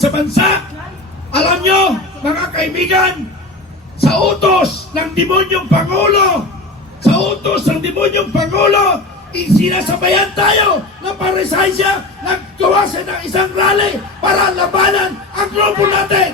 sa bansa. Alam nyo, mga kaibigan, sa utos ng demonyong Pangulo, sa utos ng demonyong Pangulo, sinasabayan tayo ng paresensya, naggawa siya ng isang rally para labanan ang grupo natin.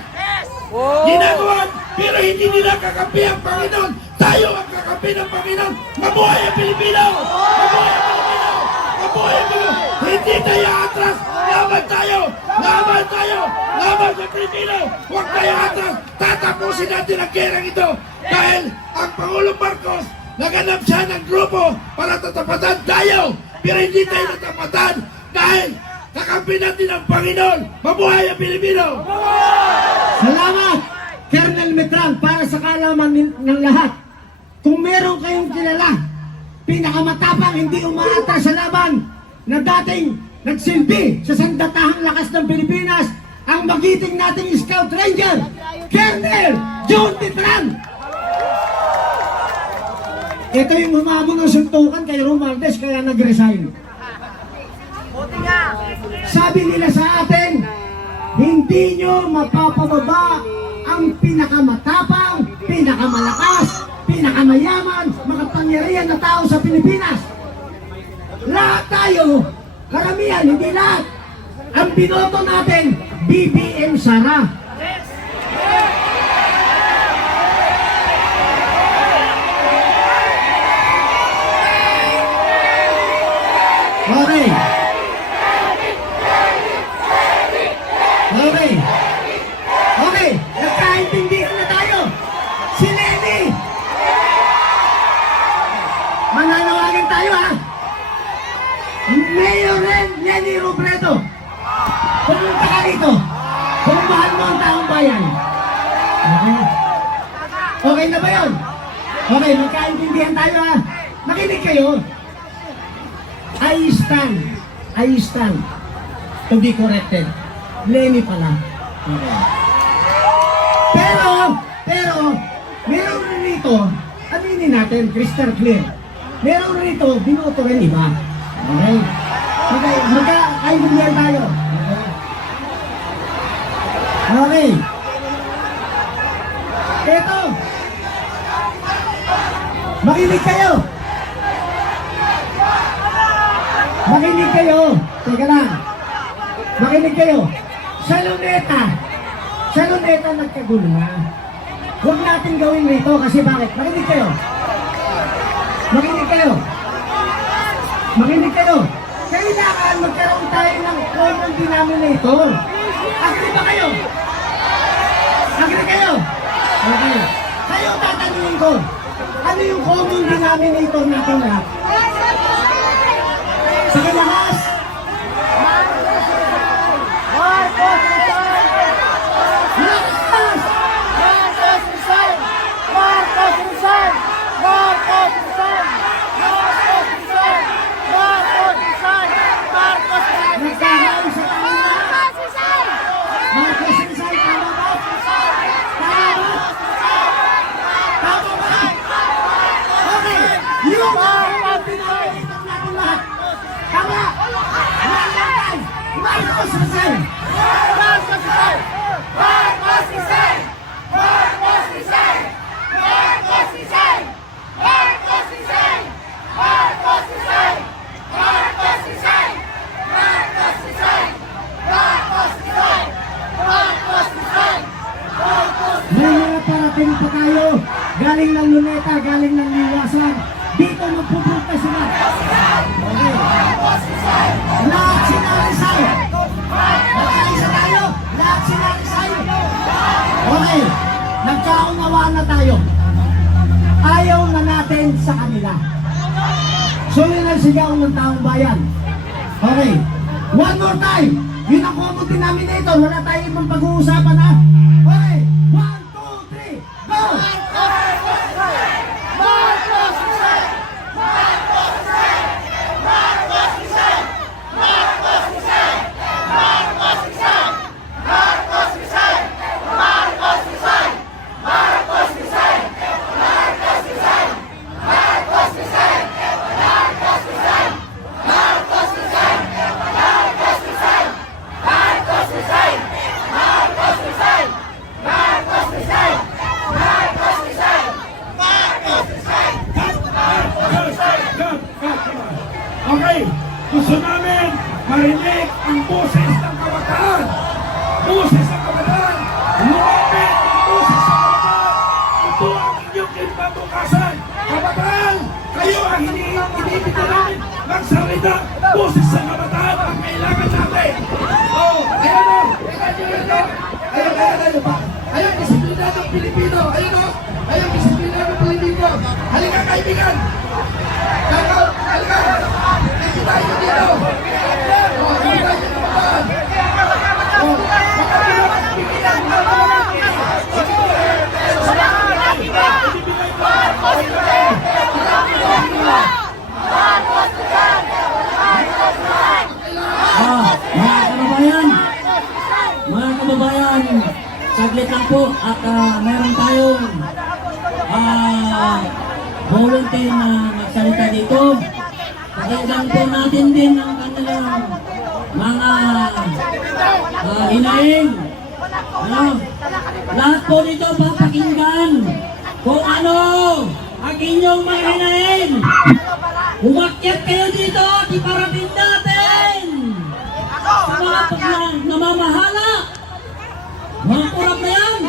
Ginagawa, pero hindi nila kakampi ang Panginoon. Tayo ang kakampi ng Panginoon. Mabuhay ang Pilipino! Mabuhay ang Pilipino! Mabuhay ang Pilipino! Hindi tayo atras! Laban tayo! Laban tayo! Laban sa Pilipino! Huwag tayo atras! Tatapusin natin ang gerang ito! Dahil ang Pangulong Marcos, naganap siya ng grupo para tatapatan tayo! Pero hindi tayo tatapatan dahil kakampi natin ang Panginoon! Mabuhay ang Pilipino! Salamat, Colonel Metral, para sa kaalaman ng lahat. Kung meron kayong kilala, pinakamatapang hindi umaatras sa laban na dating nagsilbi sa sandatahang lakas ng Pilipinas, ang magiting nating Scout Ranger, Colonel John Metral. Ito yung humabong ng suntukan kay Romualdez kaya nag-resign. Sabi nila sa atin, hindi nyo mapapababa ang pinakamatapang, pinakamalakas, pinakamayaman, makapangyarihan na tao sa Pilipinas. Lahat tayo, karamihan, hindi lahat. Ang binoto natin, BBM Sara. Okay. Okay. Okay. Nagkaintindihan na tayo. Si Lenny. Mananawagan tayo ha. Mayor Lenny Robredo. Pumunta ka rito. Kung mahal mo ang taong bayan. Okay. Okay na ba yun? Okay, magkaintindihan tayo ha. Makinig kayo. I stand to be corrected. Lenny pala. Okay. Pero, meron rin rito, aminin natin, crystal clear. Meron rin rito, binoto rin iba. Okay? Okay, magka-kaintindihan tayo. Okay. Ito. Makinig kayo. Makinig kayo. Teka lang. Makinig kayo. Sa Luneta nagkagulo na. Huwag natin gawin rito kasi bakit? Makinig kayo. Makinig kayo. Makinig kayo. Kailangan magkaroon tayo ng common denominator. Agree ba kayo? Agree kayo? Okay. Kayo tatanungin ko. Ano yung common denominator natin lahat? Sige lahas. May mga parating pa tayo, galing ng Luneta, galing ng Liwasan. Dito magpupunta sila. Okay. Lahat sinarisay. Magkaisa tayo, lahat sinarisay. Okay, nagkaunawaan na tayo. Ayaw na natin sa kanila. So yun ang sigaw ng taong bayan. Okay, one more time. Yun ang common denominator. Wala tayo ibang pag-uusapan ha. Okay, 1, 2, 3, go! boses sa kabataan. Lumapit ang boses sa kabataan. Ito ang inyong kinabukasan. Kabataan, kayo ang inibig namin magsalita. Boses sa kabataan ang kailangan natin. Oh, ayan o. Ayun, disiplinadong Pilipino. Ayun o. Ayun, disiplinadong Pilipino. Halika kaibigan. Halika. Hindi tayo dito. Oh, hindi tayo dito. Oh, mga kababayan, saglit lang po at meron tayong volunteer na magsalita dito. Pakinggan po natin din ang kanilang mga hinaing. Ano? Lahat po dito papakinggan kung ano ang inyong mga hinaing. Umakyat kayo dito at iparating natin sa mga namamahala. Mga kurap na yan.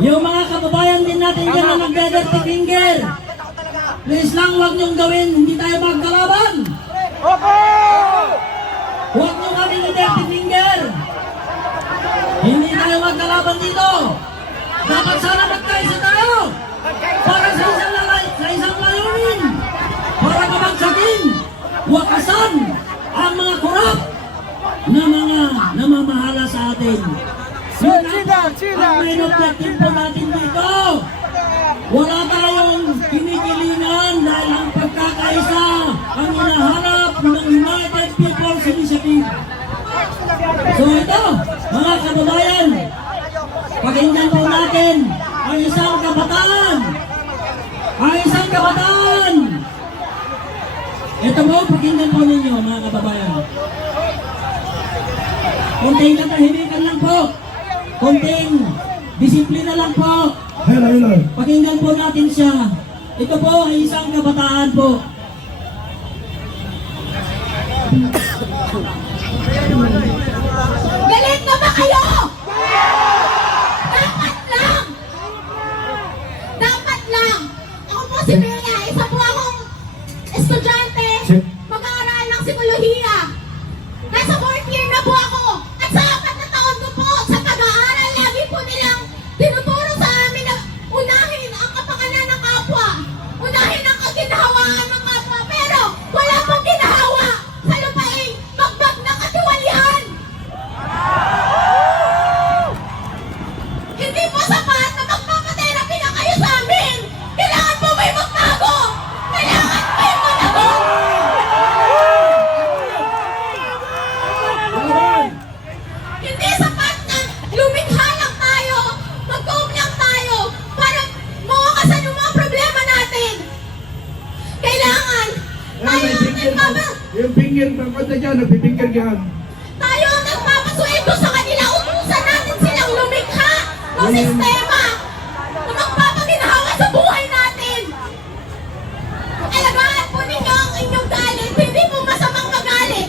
Yung mga kababayan din natin dyan na nag-dirty finger. Please lang, huwag niyong gawin, hindi tayo magkalaban. Huwag niyong kami dirty finger. Hindi tayo magkalaban dito. Dapat sana magkaisa tayo. Para sa isang layunin. Para kabagsakin, wakasan ang mga kurap na mga namamahala sa atin. Ang main objective po natin dito. Wala tayong kinikilingan dahil ang pagkakaisa ang hinahanap ng United People's Initiative. So ito, mga kababayan, pakinggan po natin ang isang kabataan. Ang isang kabataan. Ito po, pakinggan po ninyo mga kababayan. Konting katahimikan lang po. Konting disiplina lang po. hello. Pakinggan po natin siya. Ito po ay isang kabataan po. Galit na ba kayo? Dapat lang! Dapat lang! Ako po si Bea, isa po akong estudyante, mag-aaral ng psikolohiya. Nasa 4th year na po ako. At sa 4 na taon ko po sa pag-aaral, lagi po nilang tinuturo sa amin na unahin ang kapakanan ng kapwa. Unahin ang kaginhawaan ng kapwa. Pero wala pong ginahawa sa lupaing bagbag ng katiwalian. Hindi po sapat na magpapaterapi na kayo sa amin. Kailangan po may magbago. Kailangan po yung managot. Hindi sapat na lumikha lang tayo, mag-cope lang tayo para mawakasan yung mga problema natin. Kailangan tayo Yung finger ng kanta dyan, nagpipingger yan. tayo ang nagpapasweldo sa kanila. Utusan natin silang lumikha ng sistema na magpapaginhawa sa buhay natin. Alagaan po ninyo ang inyong galit. Hindi po masamang magalit.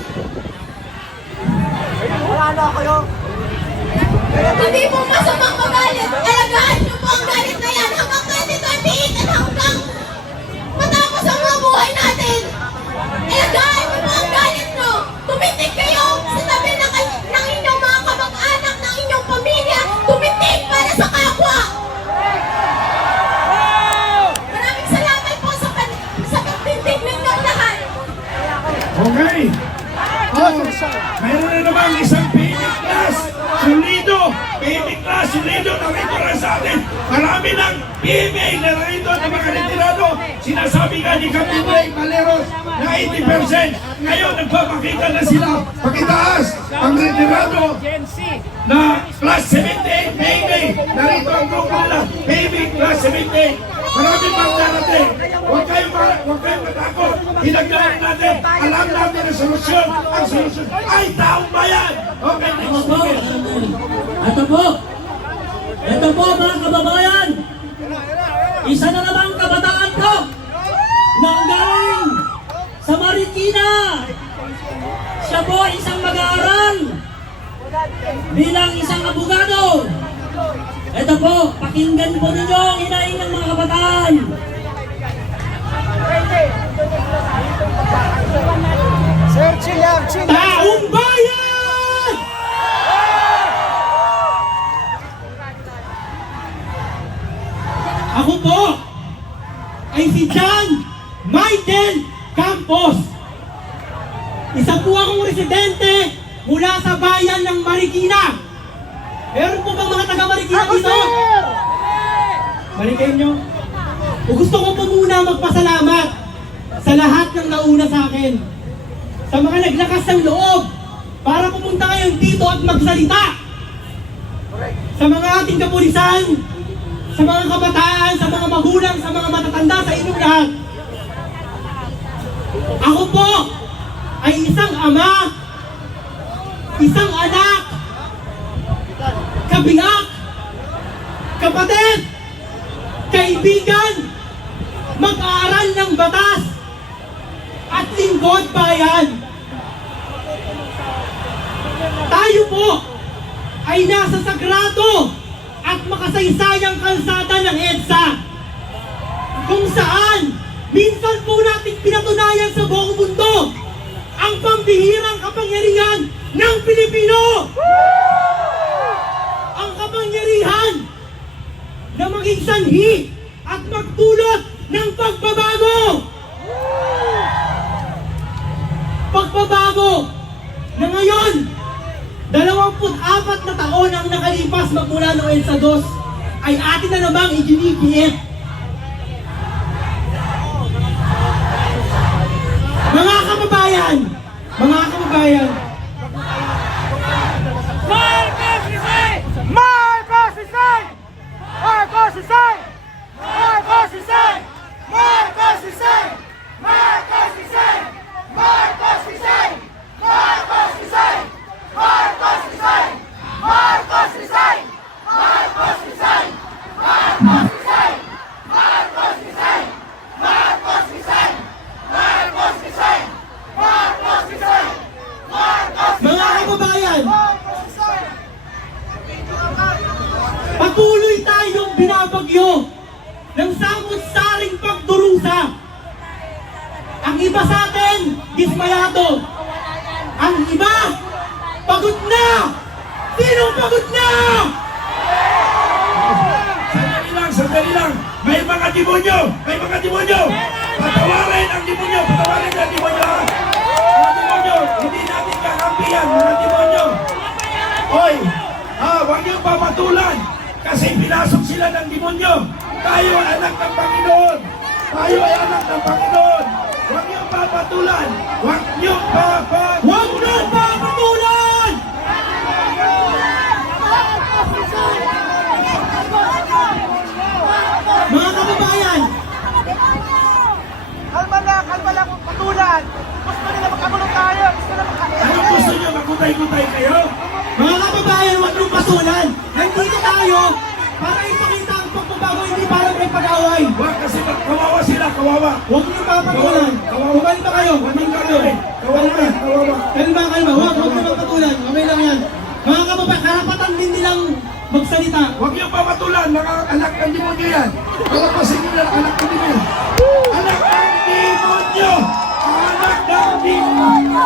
Hindi po masamang magalit. Alagaan niyo po ang galit na yan hanggang 2028 at hanggang matapos ang mga buhay natin. Alagaan niyo po ang galit niyo. Tumitig kayo sa tabi ng inyong mga kamag-anak, ng inyong pamilya. Tumitig para sa kapwa. Maraming salamat po sa pagtindig ninyong lahat. Okay. Oh, mayroon na naman isang PMA class. Solido na rito na sa atin. Marami ng PMA na rito na mga retirado. Sinasabi nga ni Kapitay Maleros na 80%. Ngayon nagpapakita na sila. Pakitaas ang retirado na class 78 PMA. Narito ang grupo nila. PMA class 78. Marami pang darating. Huwag kayong matakot. Hinaglaan natin. Alam natin ang solusyon. Ang solusyon ay taong bayan. Okay, next speaker. Ito po mga kababayan. Isa na namang kabataan ko na galing sa Marikina. Siya po isang mag-aaral Bilang isang abogado, ito po, pakinggan po ninyo ang hinaing ng mga kabataan. Sir, chill lang, chill lang. Taong bayan! Ako po ay si John Michael Campos. Isa po akong residente mula sa bayan ng Marikina. Meron po bang mga taga Marikina dito? Marikina? O gusto ko po muna magpasalamat sa lahat ng nauna sa akin. Sa mga naglakas ng loob para pumunta ngayon dito at magsalita. Sa mga ating kapulisan, sa mga kabataan, sa mga magulang, sa mga matatanda, sa inyong lahat. Ako po ay isang ama, isang anak, kabiyak, kapatid, kaibigan, mag-aaral ng batas, at lingkod bayan. Tayo po ay nasa sagrado at makasaysayang kalsada ng EDSA, kung saan minsan po natin pinatunayan sa buong mundo ang pambihirang kapangyarihan ng Pilipino. Ang kapangyarihan na maging sanhi at magdulot ng pagbabago. Pagbabago na ngayon, 24 na taon ang nakalipas magmula noong EDSA 2 ay atin na namang iginigiit. Mga kababayan, Marcos is dead! Marcos is dead! Marcos is dead! Marcos is dead! Marcos is dead! Marcos is dead! Marcos is dead! Marcos is dead! Marcos is dead! Marcos is dead! Marcos is dead! Marcos is dead! Marcos is dead! Marcos is dead! Marcos is dead! Marcos is dead! Marcos mga kababayan, is dead! patuloy tayong binabagyo ng samot-saring pagdurusa. Ang iba sa atin, dismayado. Ang iba, pagod na! Sinong pagod na? Sandali lang. May mga demonyo! May mga demonyo! Patawarin ang demonyo! Patawarin ang demonyo! Ha? Mga demonyo! Hindi natin kakampihan, mga demonyo! Hoy! Huwag niyong papatulan! Kasi pinasok sila ng demonyo! Tayo ay anak ng Panginoon! Tayo ay anak ng Panginoon! Huwag niyong papatulan! Huwag niyong Huwag na papatulan! Mga kababayan, Kalma lang, patulan. Gusto nila magkagulo tayo. Gusto nila Anong gusto niyo? Magkutay-kutay kayo? mga kababayan, huwag niyong patulan. Nandito tayo para ipakita ang pagbabago, hindi para may pag-away. Huwag kasi kawawa sila, kawawa! Huwag niyong papatulan. Kumain pa kayo, kumain pa kayo. Kawawa! Kawawa! Kalma. Huwag niyong papatulan. Okay lang yan. Mga kababayan, karapatan din nilang magsalita. Huwag niyong papatulan, mga anak ng demonyo yan. Palapasin niyo lang anak ng demonyo. Anak ng demonyo! Anak ng demonyo!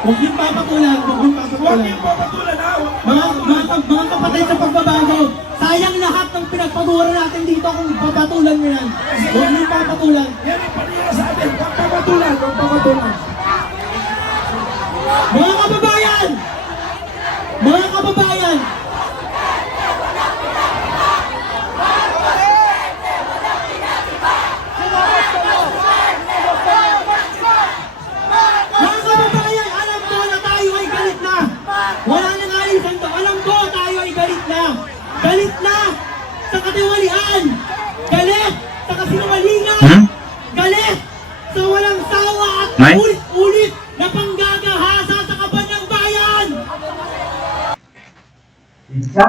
Huwag niyong papatulan. Huwag niyong papatulan, ha? Mga kapatid sa pagbabago, sayang lahat ng pinagpagura natin dito kung papatulan mo yan. Huwag niyong papatulan. Yan ang panira sa atin. Huwag papatulan, huwag papatulan. Mga kababayan! Mga kababayan! Mga kababayan, alam ko na tayo ay galit na. Wala nang alisan to. Alam ko tayo ay galit na. Galit na sa katiwalian. Galit sa kasinungalingan. Galit sa walang sawa at ulit-ulit na panggagahasa sa kaban ng bayan. Isa.